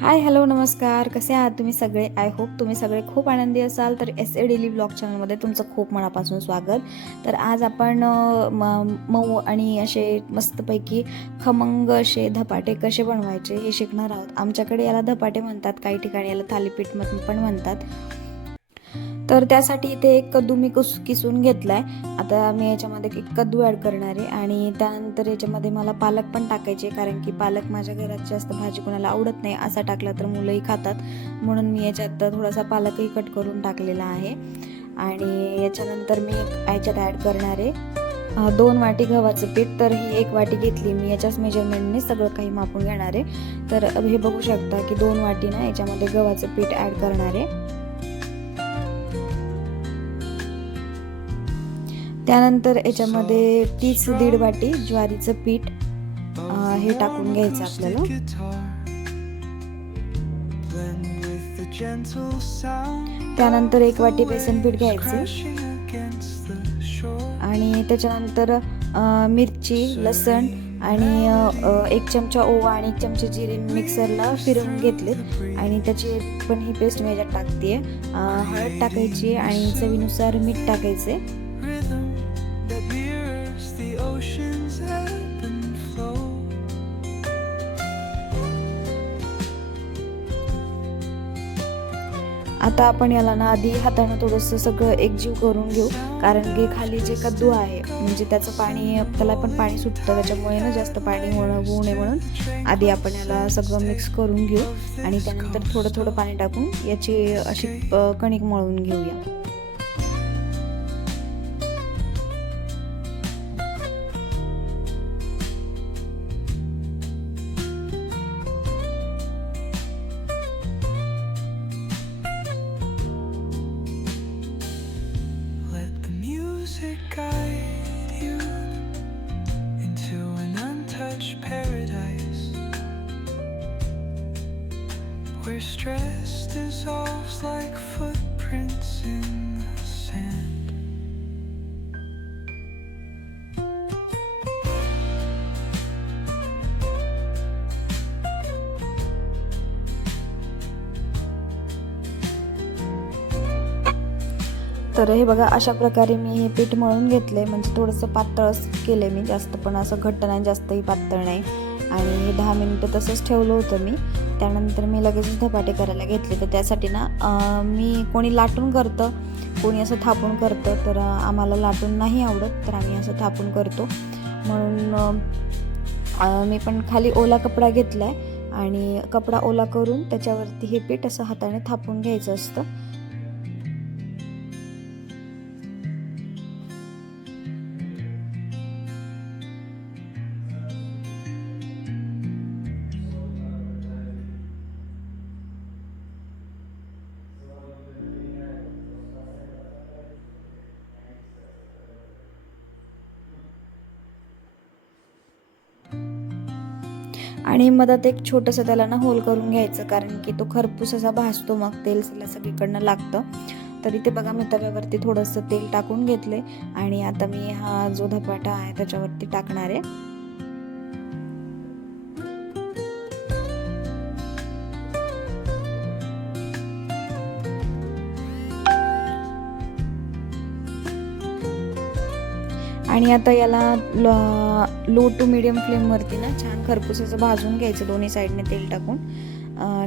Hi hello नमस्कार, कसे आहात तुम्ही सगळे? आय होप तुम्ही सगळे खूप आनंदी असाल. तर SA डेली ब्लॉग चॅनलमध्ये तुमचं खूप मनापासून स्वागत. तर आज आपण मऊ आणि असे मस्तपैकी खमंग असे धपाटे कसे बनवायचे हे शिकणार आहोत. आमच्याकडे याला धपाटे म्हणतात, काही ठिकाणी याला थालीपीठ पण म्हणतात. तर त्यासाठी इथे एक कद्दू मी किसून घेतलाय. आता मी याच्यामध्ये एक कद्दू ॲड करणार आहे आणि त्यानंतर याच्यामध्ये मला पालक पण टाकायचे, कारण की पालक माझ्या घरात जास्त भाजी कोणाला आवडत नाही. असा टाकला तर मुलंही खातात, म्हणून मी याच्यात थोडासा पालकही कट करून टाकलेला आहे. आणि याच्यानंतर मी याच्यात ॲड करणार आहे 2 वाटी गव्हाचं पीठ. तर ही 1 वाटी घेतली मी, याच्याच मेजरमेंटने सगळं काही मापून घेणार आहे. तर हे बघू शकता की 2 वाटी ना याच्यामध्ये गव्हाचं पीठ ॲड करणार आहे. त्यानंतर याच्यामध्ये 1.5 वाटी ज्वारीचं पीठ हे टाकून घ्यायचं आपल्याला. त्यानंतर 1 वाटी बेसन पीठ घ्यायचे आणि त्याच्यानंतर मिरची, लसण आणि 1 चमचा ओवा आणि 1 चमचे जिरे मिक्सरला फिरवून घेतले आणि त्याची पण ही पेस्ट मी याच्यात टाकते. हळद टाकायची आणि चवीनुसार मीठ टाकायचे. आता आपण याला ना आधी हाताने थोडंसं सगळं एकजीव करून घेऊ, कारण की खाली जे कद्दू आहे म्हणजे त्याचं पाणी, त्याला पण पाणी सुटतं, त्याच्यामुळे ना जास्त पाणी होऊ नये म्हणून आधी आपण याला सगळं मिक्स करून घेऊ आणि त्यानंतर थोडं थोडं पाणी टाकून याची अशी कणिक मळून घेऊया. Where stress dissolves like footprints in the sand. तर हे बघा, अशा प्रकारे मी हे पीठ मळून घेतले. म्हणजे थोडंसं पातळच केलं मी, जास्त पण असं घट्ट नाही, जास्तही पातळ नाही. आणि 10 मिनिटं तसंच ठेवलं होतं मी. त्यानंतर मी लगेच धपाटे करायला घेतले. तर त्यासाठी ना मी कोणी लाटून करतं, कोणी असं थापून करतं. तर आम्हाला लाटून नाही आवडत, तर आम्ही असं थापून करतो. म्हणून मी पण खाली ओला कपडा घेतला आहे आणि कपडा ओला करून त्याच्यावरती हे पीठ असं हाताने थापून घ्यायचं असतं. आणि मधात एक छोटंसं त्याला ना होल करून घ्यायचं, कारण की तो खरपूस असा भासतो, मग तेल सगळीकडनं लागतं. तर इथे बघा, मी तव्यावरती थोडंसं तेल टाकून घेतले आणि आता मी हा जो धपाटा आहे त्याच्यावरती टाकणार आहे. आणि आता याला लो टू मीडियम फ्लेमवरती ना छान खरपूस असं भाजून घ्यायचं दोन्ही साईडने तेल टाकून.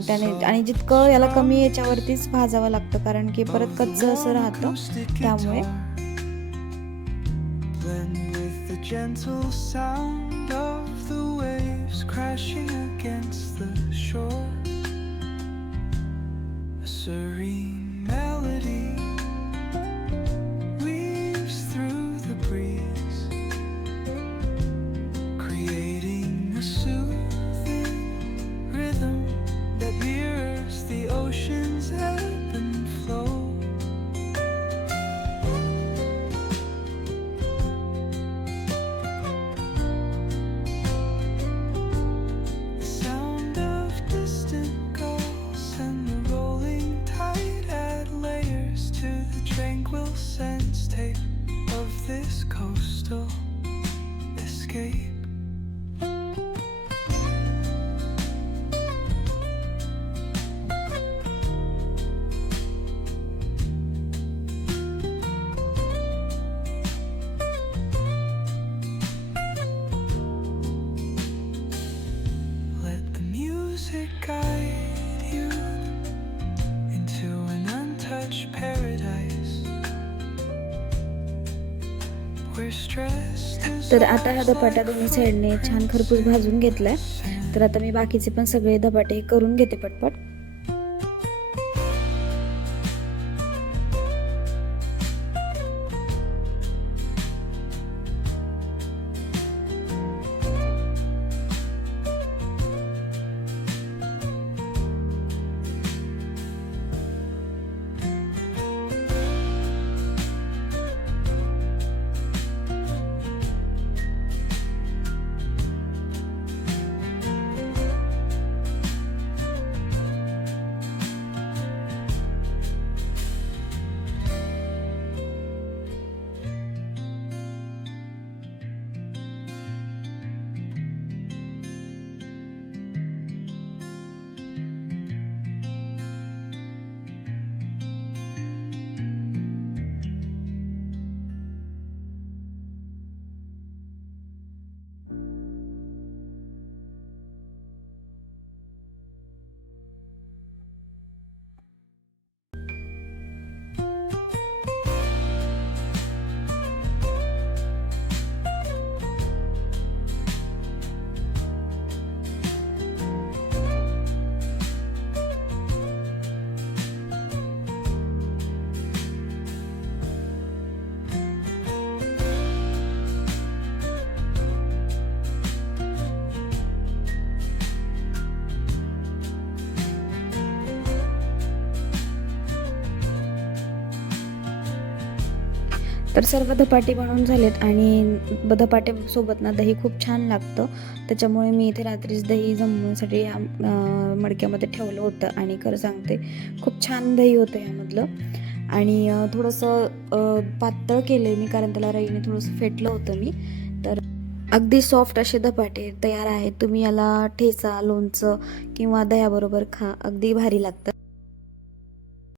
त्याने आणि जितकं याला कमी याच्यावरतीच भाजावं लागतं, कारण की परत कच्चं असं राहतं, त्यामुळे. it guide you into an untouched paradise where stress is तर आता हा धपाटा दोन्ही साईडने छान खरपूस भाजून घेतलाय. तर आता मी बाकीचे पण सगळे धपाटे करून घेते पटपट. तर सर्व धपाटे बनवून झालेत आणि धपाटे सोबत ना दही खूप छान लागतं. त्याच्यामुळे मी इथे रात्रीच दही जमवण्यासाठी या मडक्यामध्ये ठेवलं होतं आणि खरं सांगते खूप छान दही होतं यामधलं. आणि थोडंसं पातळ केलं आहे मी, कारण त्याला रईने थोडंसं फेटलं होतं मी. तर अगदी सॉफ्ट असे धपाटे तयार आहेत. तुम्ही याला ठेचा, लोणचं किंवा दह्याबरोबर खा, अगदी भारी लागतं.